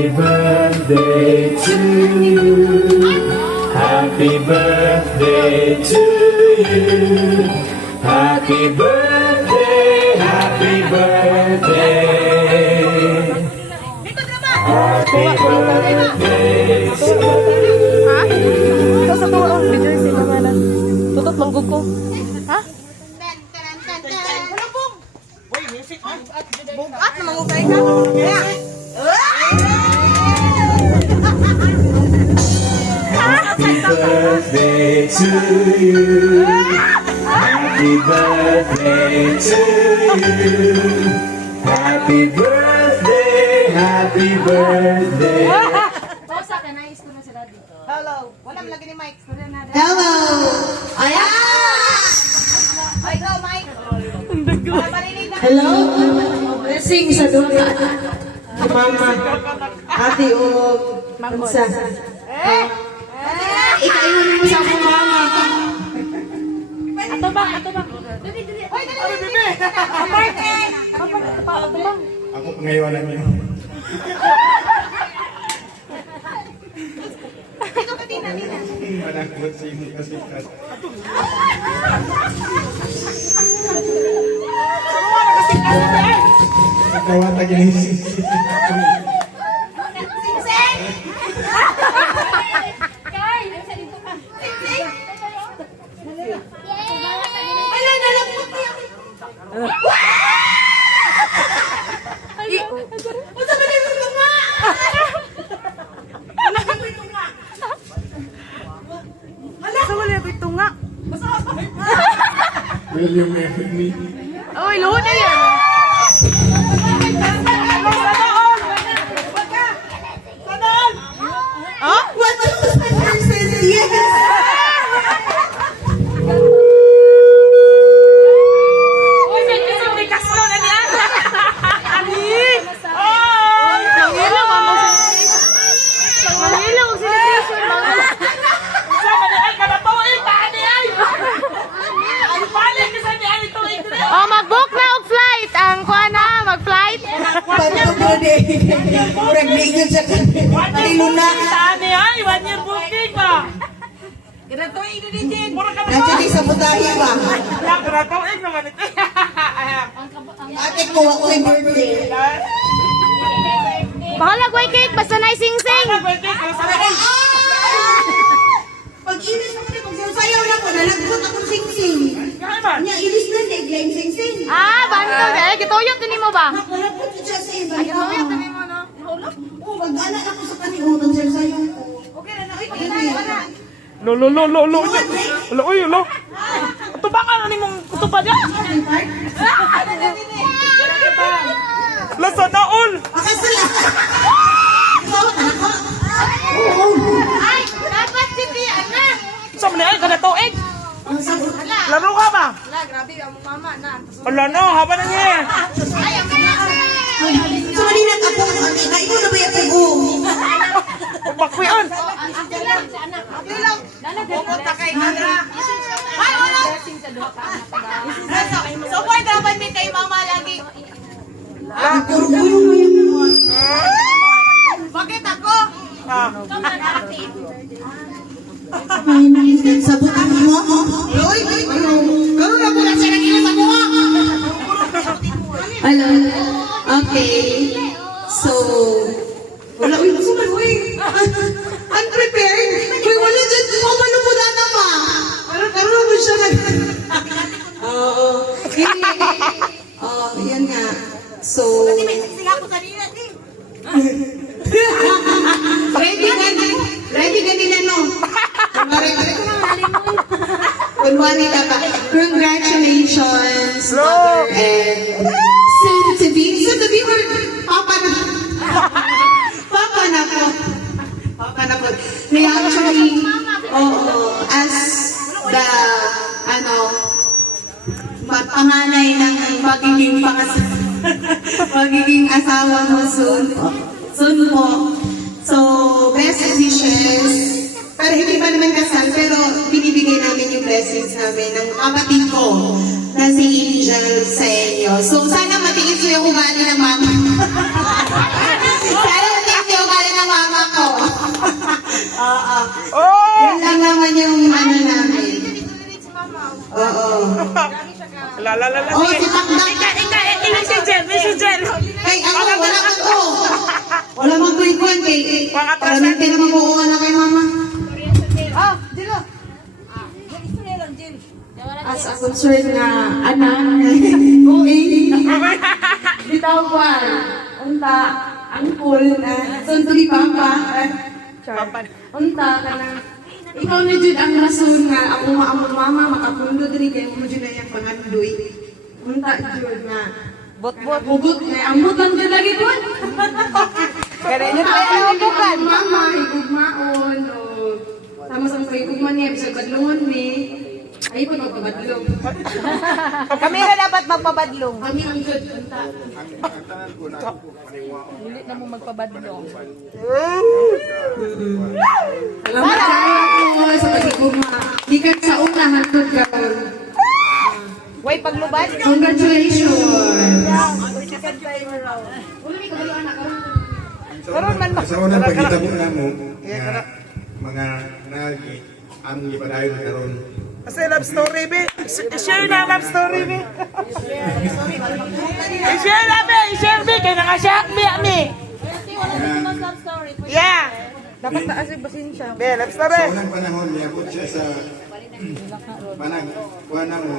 Happy birthday to you. Happy birthday to you. Happy birthday, happy birthday. Happy birthday to you. Ha? Ito sa tuwa ang leader sila malan. Tutot manggug ko. Ha? Bugat na mangugay ka. Happy birthday to you. Happy birthday to you. Happy birthday, happy birthday. Hello. Wala man lagi ni Mike. Hello! Ayan! Ay, go Mike. Hello? Blessing sa duga. Mama, ate o bansa. Ikaingon mo sa akong mama. Ato bang? Dali. Hoy, dali. Bebe. Apart. Ato bang? Ako pangayawanan niyo. Manakot sa inyo kasi Kawata gini. William Anthony. Oy, luhod na yan. Oh? What the person? Yes! Uy, may kisang may kaslo na niya. Ani? Oh! Mangilang, mama. Mangilang, kung celebration, mga. Sama ni ay, kanatuin, taani ay. Ang balik kasi ni ay, ito, ito. Oh, mag-book na og flight. Ang kuha na, mag-flight. Pato ko din. Murag ligon sa kaniluna. Taani ay, 1 year booking ba? Kanatuin na din din. Nandiyan din sa butahe ba? Kanatuin naman ito. Ate ko, ako yung birthday. Bahala, guay cake. Basta na sing-sing. Pag inis mo na, pag sayaw na ko, nalagbot akong sing-sing. Nya, inis na, naglayang sing-sing. Ah, banto. Eh, gituyot din mo ba? Nakalapot siya sa iba. Gituyot din mo, no? Oo, mag-anak ako sa kaniunong sa sayaw ko. Okay na, okay na. Lo. Lo, uy, lo. Ito ba ka ni mong ito pa dyan? Lasa na all. Makasala! Ay, dapat si Tian na. Saan na ay kada tuig? Laro ka ba? Wala, grabe ang mama na. Wala no, haba na niya. Ay, ang mama. So, malina ka po, kayo na ba yung pigo? Bakwian. Pupunta kay Mama. Ay, wala. So, boy, dapat may kay Mama lagi. Puro-puro mo yun. Bakit ako? Sa butang mo? Loy, gano'n na po lang siya nag sa kuha. Hello. Okay. So, wala, uy, suman, uy. Unprepared. Uy, wala dyan. Kumano po na naman. Karoon mo siya nag... Oo. Oh, yan nga. So... Sila ko kanina, eh. Ready na no? Kunwari na ba? Congratulations, mother and soon-to-be. Soon-to-be or papa na? Papa na po. Papa na po. They actually, as the, panganay ng magiging asawa mo soon. Soon po. So, best wishes. Pero hindi pa naman kasal, pero binibigay namin yung blessings namin ng kapatid ko na si Angel sa inyo. So, sana matiis yung ugali ng mama. Sana matiis yung ugali Oh! Yan lang naman yung ano namin. Oo. La la la la. Oh, si Takdak. Si Jen. Kay ako, wala man ko. Wala man ko ikuan kay. Paraminte naman ko na kay mama. As a concerned na anak, bitawan, unta, angkol, suntugi papa, unta ka na. Ikaw na dyan ang rason nga ako maamong mama makapundo diri kay mo dyan na yung pangandoy. Unta dyan nga. Bot-bot. Hugot na amot lang dyan lagi doon. Ganyan pa yung upukan. Mama, igugmaon o sama-sama sa igugman niya bisag badlongon ni. Ay pa magpabadlong. Kami na dapat magpabadlong. Kami ang good. Unta. Hindi na mo magpabadlong. Salamat kayo sa pag-igugma. Gikan sa una hantod karon. Way paglubad. Congratulations. Karon man Sa unang pagkita mo na mo, nga mga nagi, ang ipadayon karon. Kasi love story, be. Share na love story, be. I-share na, be. I-share, be. Kaya nakasyak, be, me. Yeah. dapat taas yung pasensya. Be, love story. Sa unang panahon, niabot siya sa kuha mo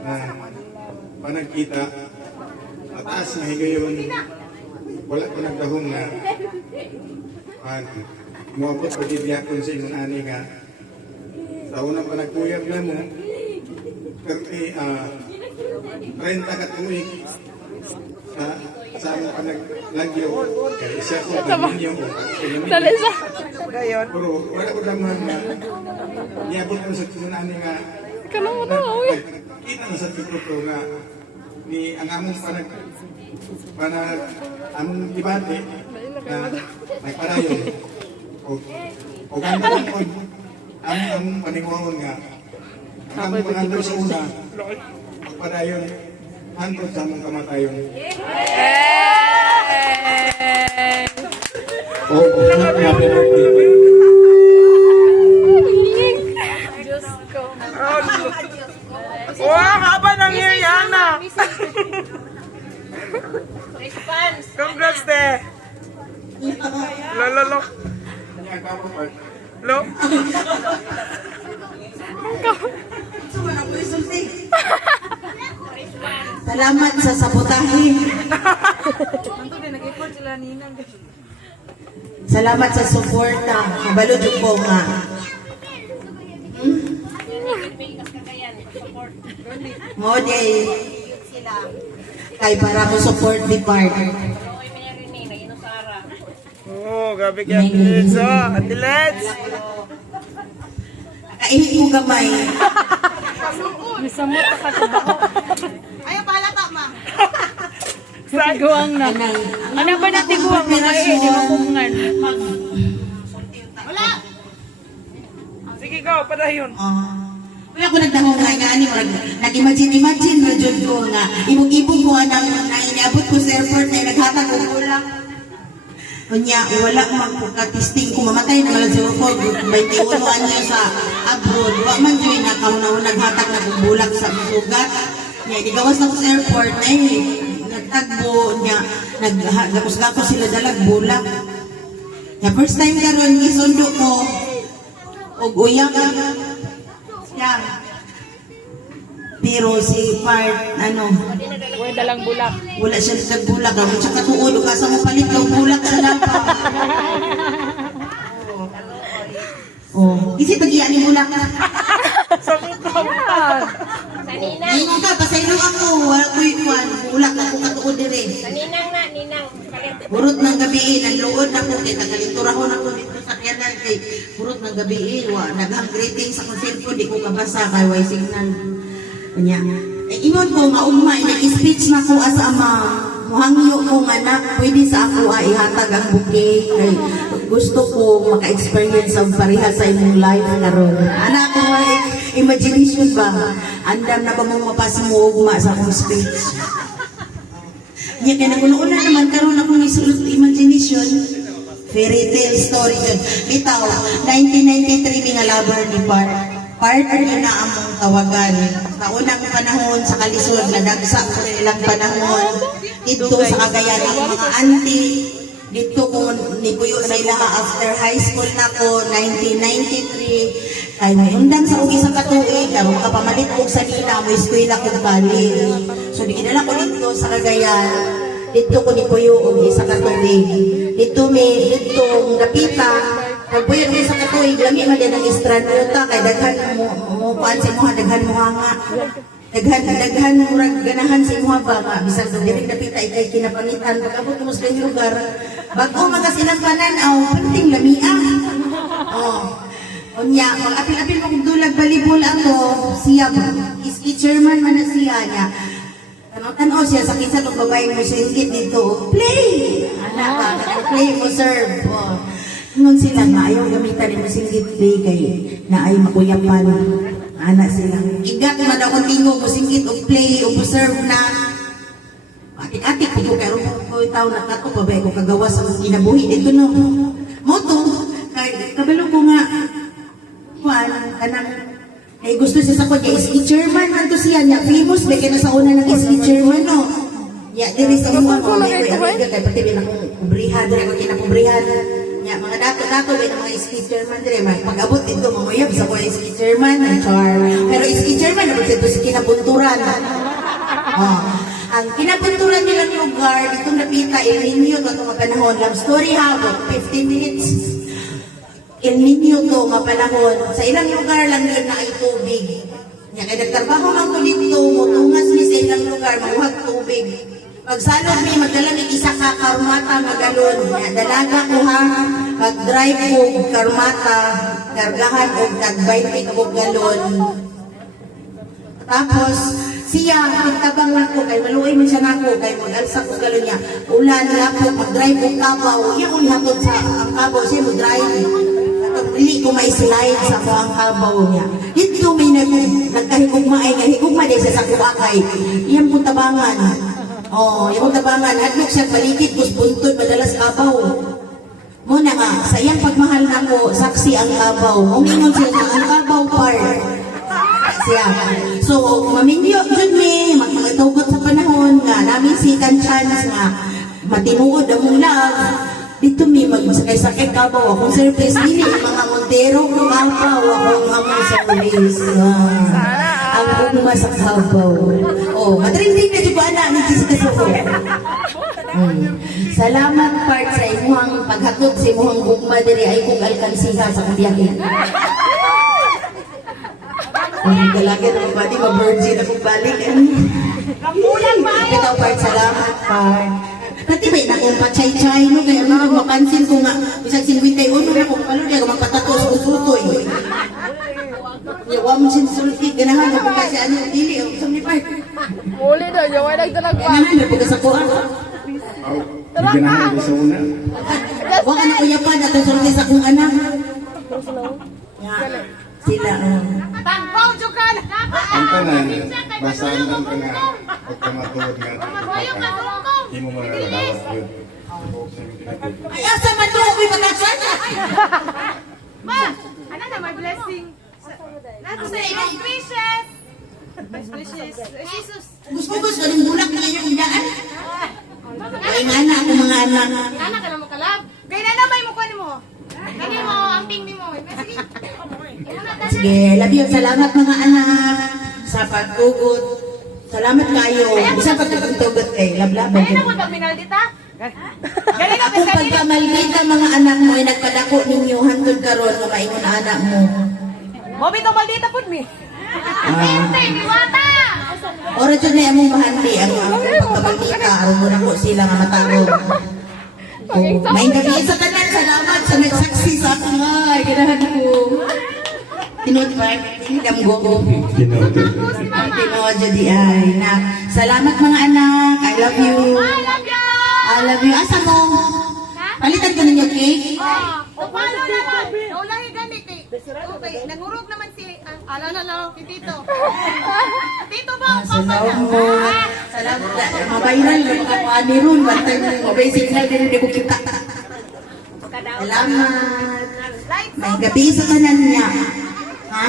na panagkita, mataas na higayon, wala ko nagdahong na muabot ko didiyakon sa imong ani nga sa unang panagkuyab na mo 30 ka tuig sa among panaglagyo kaya isa ko gaminyo o Talisa. Gayon. pero wala ko naman na niabot ko sa imong ani nga Kanang mo na, uy. kita na sa tituto nga ni ang among among debate na nagpadayon o ganda lang ko ang paningwawon nga ang among pangandol sa una magpadayon hantod sa among kamatayon happy birthday Wow, haba ng hair, Yana. Congrats, te. Lo. Lo. Salamat sa sabotahe. Salamat sa suporta. Mabalod yung ko nga. Mo day. Kay para mo support the part. Oh, gabi kaya Atiletz. Oh, Atiletz. Kaihit mo gamay. Misamot ka ka. Ayaw pala ka, ma. Tiguang na. Ano ba na tiguang? Mga di makungan. Wala. Sige, go, padayon. Wala ko nagdahong nga ni nag-imagine na dyan ko nga ibog-ibog ko na iniabot ko sa airport na naghatag ko kulang. Kunya, wala magpagkatisting ko mamatay na malang siguro ko 21 niya sa abroad. Wa man dyan na kauna naghatag na kumbulak sa sugat. Niya, igawas na ko sa airport na nagtagbo niya, nagapos-gapos sila dalag bulak. Ya first time karon isundo ko og uyak. Yan. Pero si Part, Uy, dalang bulak. wala siya nagbulak. Ang tsaka tuod, o kasa mo palit ng bulak sa lampaw. Oh, isi tagian ni bulak. Ninong ka, pasayro ako. Wala ko ikuan. Bulak ako katuod dire. Ninang. Burot ng gabi, nanluod na ko. Kaya tagaliturahon ako dito sa kyanan. Kay burot ng gabi, naghang greeting sa kong cellphone. Di ko kabasa kay way signal. Kanya, imon ko nga umay, nag-speech na ko as ama. Muhangyo ko nga na, pwede sa ako ay ihatag ang bouquet. Kay gusto ko maka-experience ang pareha sa imong life karon. Anak ko ay imagination ba? Andam na ba mong mapasimuugma sa akong speech? Yan, kaya nag-una naman karon akong isulot imagination. Fairy tale story yun. Bitaw, 1993 mga lover ni partner yun na among tawagan. Sa unang panahon sa kalisod, nadagsa sa ilang panahon. Dito sa Cagayan ang mga auntie. Dito ko nipuyo sa ilaha after high school na ko, 1993. Ay may undang sa ugi sa katuig, karon ka pamalit og sa nina mo eskwela kog bali. So di kinala ko dito sa Cagayan. Dito ko nipuyo og isa ka tuig. Dito napita. Pagpuyo og isa ka tuig, lami man din ang estranota kay daghan mo kuan sa mo daghan mo nga. Daghan murag ganahan sa imong ba nga bisan sa diri napita ikay kinapangitan pag-abot mo sa lugar. Bago magasilampanan aw penting lamia. Oh. Unya, mag-apil-apil mo kung dulag balibol ako, siya ba? Iski chairman man na siya niya. Tanaw siya sa kinsa ng babae mo siya higit dito. Play! Anak ka, play mo, serve. Oh. Nung sila nga, ayaw gamitan mo singgit play kay na ay makuyapan. Anak sila. Igat man ako tingog mo singgit o play o serve na. Atik-atik ko kaya ko tao na kato pabay ko kagawa sa kinabuhi dito no. Moto, kay kabalo ko nga kanang ay gusto siya sa kanya iski chairman man to siya niya famous ba kaya sa una ng iski chairman no ya diri sa mga kay pati bin akong kubrihan diri ko kinakubrihan ya mga dato bin mga iski chairman diri pag-abot dito mamuyab sa kuya iski chairman char pero iski chairman na dito si kinapunturan ang kinapunturan nilang lugar ditong napita El Niño to mga panahon love story habot 15 minutes El Niño to nga panahon. Sa ilang lugar lang yun na ay tubig. Kaya kaya nagtrabaho lang ko dito, mutungas mi sa ilang lugar, mahuhag tubig. Pagsalog mi, magdala mi isa ka karmata magalon. Dalaga ko ha, mag-drive ko karmata, kargahan o nag-20 ko galon. Tapos, siya, nagtabang lang ko, kay maluoy man siya nako, kay mag-alsa ko galon niya. Ulan lang ko, mag-drive ko kabaw. Iya ko nihatod sa ang kabaw, siya mag-drive. Dili ko may slide sa ko ang kabaw niya. Dito may nagkahigugma ay nahigugma din sa kuwakay. Iyang pong tabangan. Iyang pong tabangan. Hadlok siya paligid, puntod, madalas kabaw. Muna nga, sa iyang pagmahal na ko, saksi ang kabaw. Umingon siya na ang kabaw part. Siya. So, maminyo yun magtugot sa panahon nga, namin second chance nga, matinuod ang love. Dito may magsakay-sakay kabaw akong service dili mga Montero kabaw akong among service ang ugma sa kabaw matrinding na di ba na ni Jessica Soho salamat part sa imuhang paghatod sa imuhang ugma diri ay kung alkansiha sa kabiyahe talaga naman ba di ma-virgin akong balik ito part salamat part pati ba na kung pachay-chay no kaya mapansin ko nga bisag sinwitay uno na kung palo niya magpatato sa usutoy yawa mo sinsulti ganahan na po kasi ano dili o saan ni Park Muli daw, yung wala nagtalag pa. ganahan na po ka sa kuha Ganahan sa una. wak ka na kuya pa natong sulti sa kong anak sila Tagpaw, Jukan! Ang tanan, basahan lang ka nga, pagkamatuod nga, hindi mo maralawat yun. ay asa man to ako'y patasan Ma! Ano na, may blessing? Nato sa ibang wishes! Best wishes! Jesus! gusto rin bulak na ngayon daan ay nga ako mga anak Anak ka na mo kalab? Gaya na may mukha ni mo! Gani mo, ang ping ni mo! Sige! sige love you salamat mga anak sa pagtugot salamat kayo isa pagtugot kay lablaban Gani na mo pag minaldita? Gani na Kung pagkamaldita mga anak mo ay nagpadako ninyo hantod karon nga maingon anak mo. Mobi to maldita pud mi! Pinte, miwata! Ora dyan na among mahanti ang pagkamaldita aron mo na ko sila nga matawag. Maing gabi sa tanan salamat sa nagsaksi sa akin ay ganahan ko. Tinod ba? Tinidam go. Tinod jadi ay na. Salamat mga anak. I love you. I love you! I love you. Asa mo? Palitan ko ninyo cake. Paano naman? Naulahi gani kay... Okay, nangurog naman si... Alala, si Tito. Tito ba? Salamat. Salamat. Mabayran. Mga paani ron. Bantay mo. Mabay signal din. Hindi ko kita. Salamat. May gabi sa tanan niya. Ha?